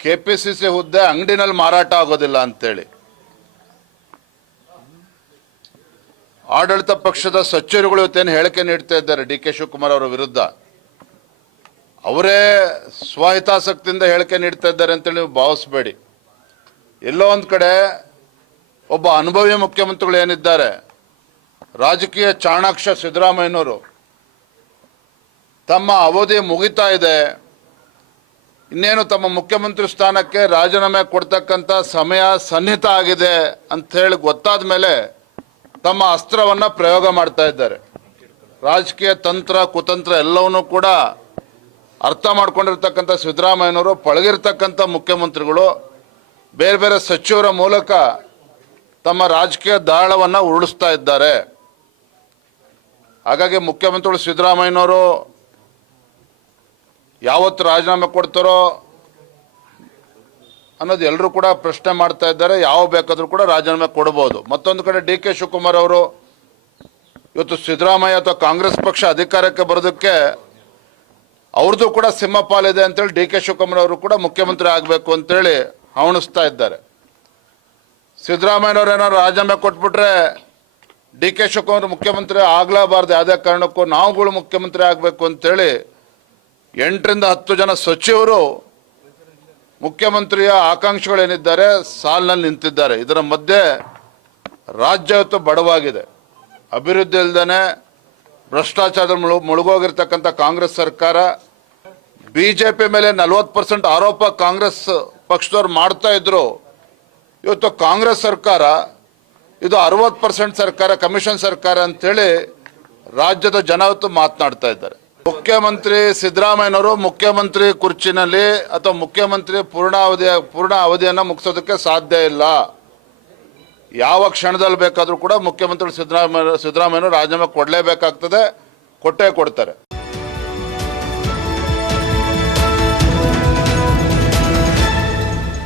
K P C C ಹುದ್ದೆ ಅಂಗಡಿನಲ್ಲಿ ಮಾರಾಟ ಆಗೋದಿಲ್ಲ ಅಂತೇಳಿ. ಆಡಳಿತ ಪಕ್ಷದ ಸಚಿವರುಗಳು ಇವತ್ತೇನು ಹೇಳಿಕೆ ನೀಡ್ತಾ ಇದ್ದಾರೆ ಡಿ ಕೆ ಶಿವಕುಮಾರ್ ಅವರ ವಿರುದ್ಧ. ಅವರೇ ಸ್ವಹಿತಾಸಕ್ತಿಯಿಂದ ಹೇಳಿಕೆ ನೀಡ್ತಾ ಇದ್ದಾರೆ ಅಂತೇಳಿ ನೀವು ಭಾವಿಸ್ಬೇಡಿ. ಎಲ್ಲೋ ಒಂದು ಕಡೆ ಒಬ್ಬ ಅನುಭವಿ ಮುಖ್ಯಮಂತ್ರಿಗಳು ಏನಿದ್ದಾರೆ, ರಾಜಕೀಯ ಚಾಣಾಕ್ಷ ಸಿದ್ದರಾಮಯ್ಯನವರು ತಮ್ಮ ಅವಧಿ ಮುಗಿತಾ ಇದೆ. ಇನ್ನೇನು ತಮ್ಮ ಮುಖ್ಯಮಂತ್ರಿ ಸ್ಥಾನಕ್ಕೆ ರಾಜೀನಾಮೆ ಕೊಡ್ತಕ್ಕಂಥ ಸಮಯ ಸನ್ನಿಹಿತ ಆಗಿದೆ ಅಂತ ಹೇಳಿ ಗೊತ್ತಾದ ಮೇಲೆ ತಮ್ಮ ಅಸ್ತ್ರವನ್ನು ಪ್ರಯೋಗ ಮಾಡ್ತಾ ಇದ್ದಾರೆ. ರಾಜಕೀಯ ತಂತ್ರ, ಕುತಂತ್ರ ಎಲ್ಲವನ್ನೂ ಕೂಡ ಅರ್ಥ ಮಾಡ್ಕೊಂಡಿರ್ತಕ್ಕಂಥ ಸಿದ್ದರಾಮಯ್ಯನವರು, ಪಳಗಿರ್ತಕ್ಕಂಥ ಮುಖ್ಯಮಂತ್ರಿಗಳು, ಬೇರೆ ಬೇರೆ ಸಚಿವರ ಮೂಲಕ ತಮ್ಮ ರಾಜಕೀಯ ದಾಳವನ್ನು ಉರುಳಿಸ್ತಾ ಇದ್ದಾರೆ. ಹಾಗಾಗಿ ಮುಖ್ಯಮಂತ್ರಿಗಳು ಸಿದ್ದರಾಮಯ್ಯನವರು ಯಾವತ್ತು ರಾಜೀನಾಮೆ ಕೊಡ್ತಾರೋ ಅನ್ನೋದು ಎಲ್ಲರೂ ಕೂಡ ಪ್ರಶ್ನೆ ಮಾಡ್ತಾ ಇದ್ದಾರೆ. ಯಾವ ಬೇಕಾದರೂ ಕೂಡ ರಾಜೀನಾಮೆ ಕೊಡಬಹುದು ಮತ್ತೊಂದು ಕಡೆ ಡಿ ಕೆ ಶಿವಕುಮಾರ್ ಅವರು ಇವತ್ತು ಸಿದ್ದರಾಮಯ್ಯ ಅಥವಾ ಕಾಂಗ್ರೆಸ್ ಪಕ್ಷ ಅಧಿಕಾರಕ್ಕೆ ಬರೋದಕ್ಕೆ ಅವ್ರದ್ದು ಕೂಡ ಸಿಂಹಪಾಲಿದೆ ಅಂತೇಳಿ ಡಿ ಕೆ ಶಿವಕುಮಾರ್ ಅವರು ಕೂಡ ಮುಖ್ಯಮಂತ್ರಿ ಆಗಬೇಕು ಅಂತೇಳಿ ಹವಣಿಸ್ತಾ ಇದ್ದಾರೆ. ಸಿದ್ದರಾಮಯ್ಯನವ್ರು ಏನಾದ್ರು ರಾಜೀನಾಮೆ ಕೊಟ್ಬಿಟ್ರೆ ಡಿ ಕೆ ಶಿವಕುಮಾರ್ ಮುಖ್ಯಮಂತ್ರಿ ಆಗಲೇಬಾರ್ದು ಯಾವುದೇ ಕಾರಣಕ್ಕೂ ನಾವುಗಳು ಮುಖ್ಯಮಂತ್ರಿ ಆಗಬೇಕು ಅಂತೇಳಿ ಎಂಟರಿಂದ ಹತ್ತು ಜನ ಸಚಿವರು ಮುಖ್ಯಮಂತ್ರಿಯ ಆಕಾಂಕ್ಷಿಗಳೇನಿದ್ದಾರೆ ಸಾಲಿನಲ್ಲಿ ನಿಂತಿದ್ದಾರೆ. ಇದರ ಮಧ್ಯೆ ರಾಜ್ಯ ಇವತ್ತು ಬಡವಾಗಿದೆ. ಅಭಿವೃದ್ಧಿ ಇಲ್ಲದೇ ಭ್ರಷ್ಟಾಚಾರದ ಮುಳು ಮುಳುಗೋಗಿರ್ತಕ್ಕಂಥ ಕಾಂಗ್ರೆಸ್ ಸರ್ಕಾರ ಬಿ ಜೆ ಪಿ ಮೇಲೆ ನಲ್ವತ್ತು ಪರ್ಸೆಂಟ್ ಆರೋಪ ಕಾಂಗ್ರೆಸ್ ಪಕ್ಷದವ್ರು ಮಾಡ್ತಾ ಇದ್ರು. ಇವತ್ತು ಕಾಂಗ್ರೆಸ್ ಸರ್ಕಾರ, ಇದು ಅರವತ್ತು ಪರ್ಸೆಂಟ್ ಸರ್ಕಾರ, ಕಮಿಷನ್ ಸರ್ಕಾರ ಅಂತೇಳಿ ರಾಜ್ಯದ ಜನ ಇವತ್ತು ಮಾತನಾಡ್ತಾ ಇದ್ದಾರೆ. ಮುಖ್ಯಮಂತ್ರಿ ಸಿದ್ದರಾಮಯ್ಯನವರು ಮುಖ್ಯಮಂತ್ರಿ ಕುರ್ಚಿನಲ್ಲಿ ಅಥವಾ ಮುಖ್ಯಮಂತ್ರಿ ಪೂರ್ಣಾವಧಿಯ ಪೂರ್ಣ ಅವಧಿಯನ್ನು ಮುಗಿಸೋದಕ್ಕೆ ಸಾಧ್ಯ ಇಲ್ಲ. ಯಾವ ಕ್ಷಣದಲ್ಲಿ ಬೇಕಾದರೂ ಕೂಡ ಮುಖ್ಯಮಂತ್ರಿ ಸಿದ್ದರಾಮಯ್ಯ, ಸಿದ್ದರಾಮಯ್ಯನವರು ರಾಜೀನಾಮೆ ಕೊಡಲೇಬೇಕಾಗ್ತದೆ, ಕೊಟ್ಟೇ ಕೊಡ್ತಾರೆ.